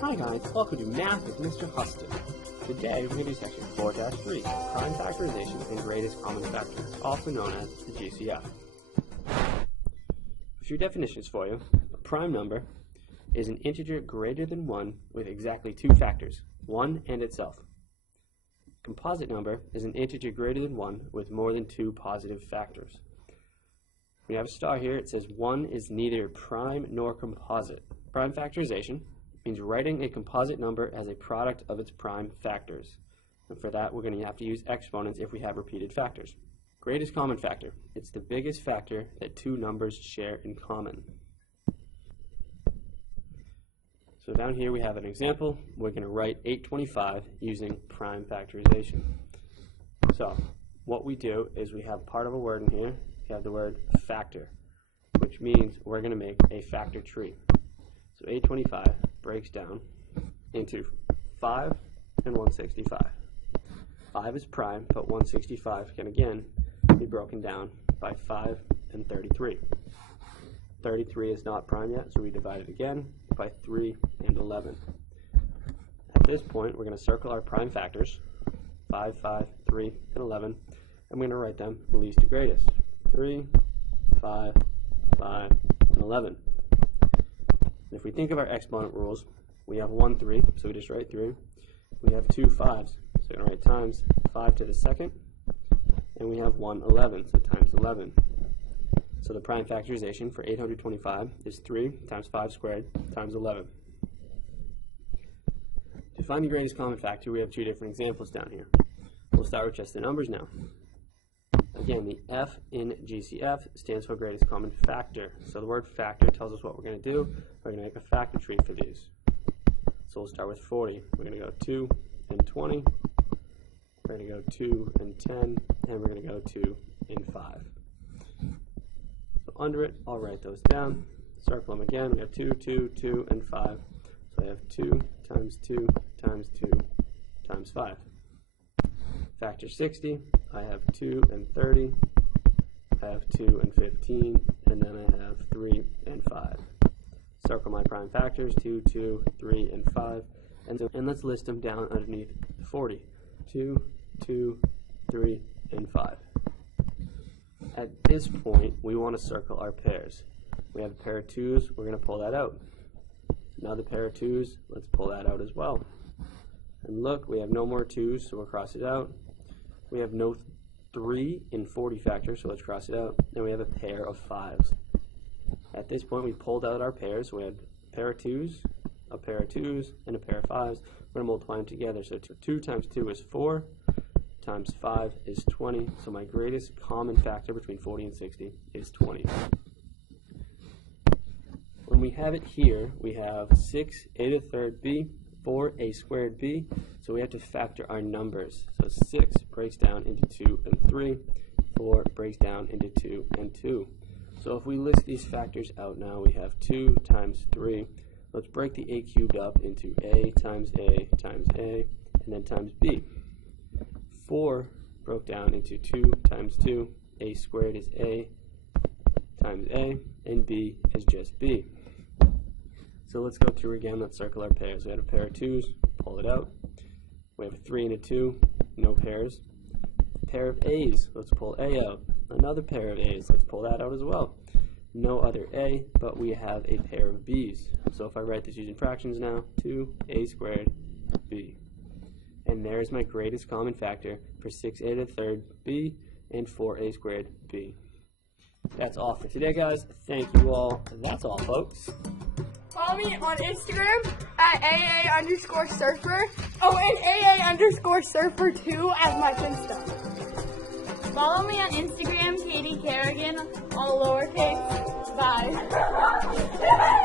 Hi guys, welcome to Math with Mr. Huston. Today we're going to do section 4-3, prime factorization and greatest common factor, also known as the GCF. A few definitions for you. A prime number is an integer greater than 1 with exactly two factors, 1 and itself. Composite number is an integer greater than 1 with more than two positive factors. We have a star here. It says 1 is neither prime nor composite. Prime factorization means writing a composite number as a product of its prime factors. And for that, we're going to have to use exponents if we have repeated factors. Greatest common factor. It's the biggest factor that two numbers share in common. So down here we have an example. We're going to write 825 using prime factorization. So what we do is we have part of a word in here. We have the word factor, which means we're going to make a factor tree. So 825 breaks down into 5 and 165. 5 is prime, but 165 can again be broken down by 5 and 33. 33 is not prime yet, so we divide it again by 3 and 11. At this point, we're going to circle our prime factors, 5, 5, 3, and 11, and we're going to write them least to greatest. 3, 5, 5, and 11. If we think of our exponent rules, we have 1 3, so we just write 3. We have 2 5s, so we're going to write times 5 to the second. And we have 1 11, so times 11. So the prime factorization for 825 is 3 times 5 squared times 11. To find the greatest common factor, we have two different examples down here. We'll start with just the numbers now. Again, the F in GCF stands for greatest common factor. So the word factor tells us what we're going to do. We're going to make a factor tree for these. So we'll start with 40. We're going to go 2 and 20. We're going to go 2 and 10. And we're going to go 2 and 5. So under it, I'll write those down. Circle them again. We have 2, 2, 2, and 5. So I have 2 times 2 times 2 times 5. Factor 60, I have 2 and 30, I have 2 and 15, and then I have 3 and 5. Circle my prime factors, 2, 2, 3, and 5, and let's list them down underneath 40. 2, 2, 3, and 5. At this point, we want to circle our pairs. We have a pair of 2's, we're going to pull that out. Another pair of 2's, let's pull that out as well. And look, we have no more 2's, so we'll cross it out. We have no 3 in 40 factor, so let's cross it out. Then we have a pair of 5's. At this point, we pulled out our pairs. We had a pair of 2's, a pair of 2's, and a pair of 5's. We're going to multiply them together. So 2 times 2 is 4, times 5 is 20. So my greatest common factor between 40 and 60 is 20. When we have it here, we have 6 a to the third b, 4 a squared b, so we have to factor our numbers. So 6 breaks down into 2 and 3, 4 breaks down into 2 and 2. So if we list these factors out now, we have 2 times 3. Let's break the a cubed up into a times a times a, and then times b. 4 broke down into 2 times 2, a squared is a times a, and b is just b. So let's go through again. Let's circle our pairs. We had a pair of 2's, pull it out. We have a 3 and a 2, no pairs. A pair of a's, let's pull a out. Another pair of a's, let's pull that out as well. No other a, but we have a pair of b's. So if I write this using fractions now, 2a squared b. And there's my greatest common factor for 6a to the third b and 4a squared b. That's all for today, guys. Thank you all. That's all, folks. Follow me on Instagram at AA_surfer. Oh, and AA_surfer2 as my Finsta. Follow me on Instagram, Katie Kerrigan, all lowercase. Bye.